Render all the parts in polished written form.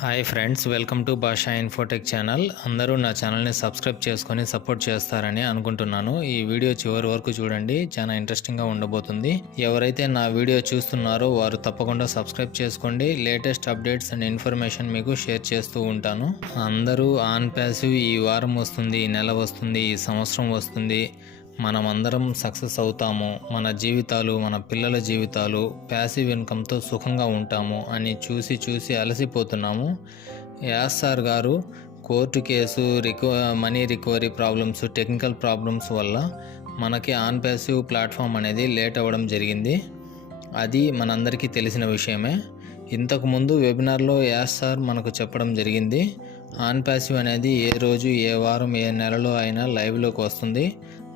Hi friends, welcome to భాషా Infotech channel. అందరూ నా ఛానల్ని సబ్స్క్రైబ్ చేసుకొని సపోర్ట్ చేస్తారని అనుకుంటున్నాను. ఈ వీడియో చివరి వరకు చూడండి, చాలా ఇంట్రెస్టింగ్గా ఉండబోతుంది. ఎవరైతే నా వీడియో చూస్తున్నారో వారు తప్పకుండా సబ్స్క్రైబ్ చేసుకోండి. లేటెస్ట్ అప్డేట్స్ అండ్ ఇన్ఫర్మేషన్ మీకు షేర్ చేస్తూ ఉంటాను. అందరూ ఆన్ ప్యాసివ్ ఈ వారం వస్తుంది, ఈ నెల వస్తుంది, ఈ సంవత్సరం వస్తుంది, మనమందరం సక్సెస్ అవుతాము, మన జీవితాలు, మన పిల్లల జీవితాలు ప్యాసివ్ ఇన్కమ్తో సుఖంగా ఉంటాము అని చూసి అలసిపోతున్నాము. యాస్ఆర్ గారు court case, money recovery problems, technical problems వల్ల మనకి ఆన్ ప్యాసివ్ ప్లాట్ఫామ్ అనేది లేట్ అవ్వడం జరిగింది. అది మనందరికీ తెలిసిన విషయమే. ఇంతకుముందు వెబినార్లో యాస్ఆర్ మనకు చెప్పడం జరిగింది, ఆన్ ప్యాసివ్ అనేది ఏ రోజు, ఏ వారం, ఏ నెలలో అయినా లైవ్లోకి వస్తుంది.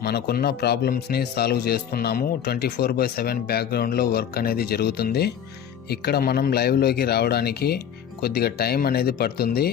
మనకున్న ప్రాబ్లమ్స్ని సాల్వ్ చేస్తున్నాము. 24/7 బ్యాక్గ్రౌండ్లో వర్క్ అనేది జరుగుతుంది. ఇక్కడ మనం లైవ్లోకి రావడానికి కొద్దిగా టైం అనేది పడుతుంది.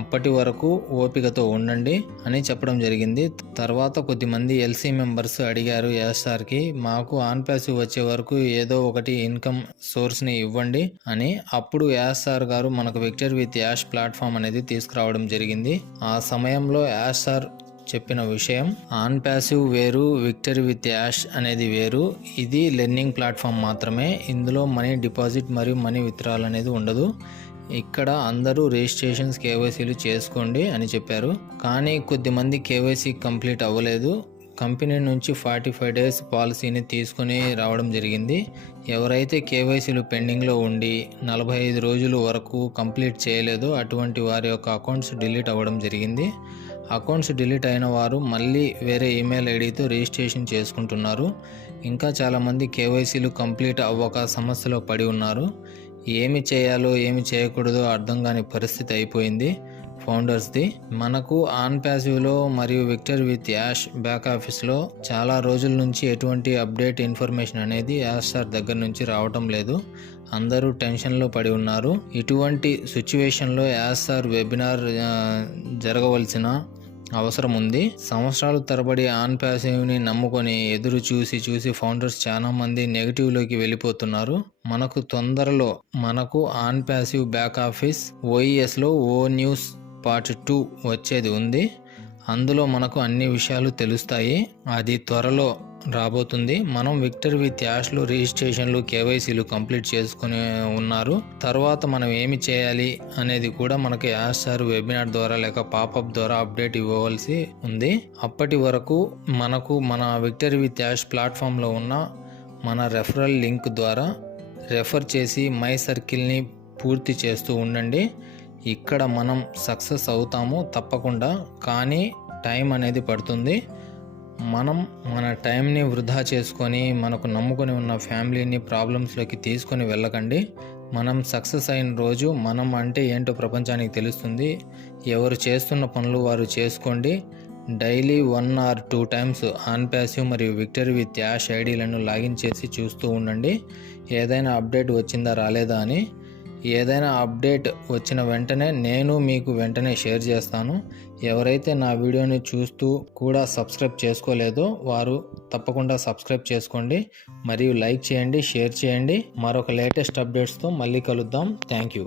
అప్పటి వరకు ఓపికతో ఉండండి అని చెప్పడం జరిగింది. తర్వాత కొద్దిమంది ఎల్సీ మెంబర్స్ అడిగారు యాస్ఆర్కి, మాకు ఆన్ ప్యాసివ్ వచ్చే వరకు ఏదో ఒకటి ఇన్కమ్ సోర్స్ని ఇవ్వండి అని. అప్పుడు యాస్ఆర్ గారు మనకు విక్టర్ విత్ యాష్ ప్లాట్ఫామ్ అనేది తీసుకురావడం జరిగింది. ఆ సమయంలో యాస్ఆర్ చెప్పిన విషయం, ఆన్ ప్యాసివ్ వేరు, విక్టరీ విత్ యాష్ అనేది వేరు. ఇది లెర్నింగ్ ప్లాట్ఫామ్ మాత్రమే. ఇందులో మనీ డిపాజిట్ మరియు మనీ విత్డ్రాల్ అనేది ఉండదు. ఇక్కడ అందరూ రిజిస్ట్రేషన్స్, కేవైసీలు చేసుకోండి అని చెప్పారు. కానీ కొద్దిమంది కేవైసీ కంప్లీట్ అవ్వలేదు. కంపెనీ నుంచి 45 డేస్ పాలసీని తీసుకుని రావడం జరిగింది. ఎవరైతే కేవైసీలు పెండింగ్లో ఉండి 45 రోజుల వరకు కంప్లీట్ చేయలేదో అటువంటి వారి యొక్క అకౌంట్స్ డిలీట్ అవ్వడం జరిగింది. అకౌంట్స్ డిలీట్ అయిన వారు మళ్ళీ వేరే ఈమెయిల్ ఐడితో రిజిస్ట్రేషన్ చేసుకుంటున్నారు. ఇంకా చాలామంది కేవైసీలు కంప్లీట్ అవ్వక సమస్యలో పడి ఉన్నారు. ఏమి చేయాలో ఏమి చేయకూడదో అర్థం కాని పరిస్థితి అయిపోయింది ఫౌండర్స్ది. మనకు ఆన్ ప్యాసివ్లో మరియు విక్టర్ విత్ యాష్ బ్యాక్ ఆఫీస్లో చాలా రోజుల నుంచి ఎటువంటి అప్డేట్ ఇన్ఫర్మేషన్ అనేది యాస్ఆర్ దగ్గర నుంచి రావటం లేదు. అందరూ టెన్షన్లో పడి ఉన్నారు. ఇటువంటి సిచ్యువేషన్లో యాస్ఆర్ వెబినార్ జరగవలసిన అవసరం ఉంది. సంవత్సరాల తరబడి ఆన్ ప్యాసివ్ని నమ్ముకొని ఎదురు చూసి ఫౌండర్స్ చాలా మంది నెగిటివ్లోకి వెళ్ళిపోతున్నారు. మనకు తొందరలో ఆన్ ప్యాసివ్ బ్యాక్ ఆఫీస్ ఓఈఎస్లో ఓ న్యూస్ పార్ట్ 2 వచ్చేది ఉంది. అందులో మనకు అన్ని విషయాలు తెలుస్తాయి. అది త్వరలో రాబోతుంది. మనం విక్టర్ విత్ యాష్లో రిజిస్ట్రేషన్లు, కేవైసీలు కంప్లీట్ చేసుకుని ఉన్నారు. తర్వాత మనం ఏమి చేయాలి అనేది కూడా మనకు యాస్ఆర్ వెబినార్ ద్వారా లేక పాపప్ ద్వారా అప్డేట్ ఇవ్వవలసి ఉంది. అప్పటి వరకు మన విక్టర్ విత్ యాష్ ప్లాట్ఫామ్లో ఉన్న మన రెఫరల్ లింక్ ద్వారా రెఫర్ చేసి మై సర్కిల్ని పూర్తి చేస్తూ ఉండండి. ఇక్కడ మనం సక్సెస్ అవుతాము తప్పకుండా, కానీ టైం అనేది పడుతుంది. మనం మన టైంని వృధా చేసుకొని మనకు నమ్ముకొని ఉన్న ఫ్యామిలీని ప్రాబ్లమ్స్లోకి తీసుకొని వెళ్ళకండి. మనం సక్సెస్ అయిన రోజు మనం అంటే ఏంటో ప్రపంచానికి తెలుస్తుంది. ఎవరు చేస్తున్న పనులు వారు చేసుకోండి. Daily 1 or 2 times on passive మరియు విక్టరీ విత్ యాష్ ఐడీలను లాగిన్ చేసి చూస్తూ ఉండండి, ఏదైనా అప్డేట్ వచ్చిందా రాలేదా అని. ఏదైనా అప్డేట్ వచ్చిన వెంటనే నేను మీకు వెంటనే షేర్ చేస్తాను. ఎవరైతే నా వీడియోని చూస్తూ కూడా సబ్స్క్రైబ్ చేసుకోలేదో వారు తప్పకుండా సబ్స్క్రైబ్ చేసుకోండి మరియు లైక్ చేయండి, షేర్ చేయండి. మరొక లేటెస్ట్ అప్డేట్స్తో మళ్ళీ కలుద్దాం. Thank you.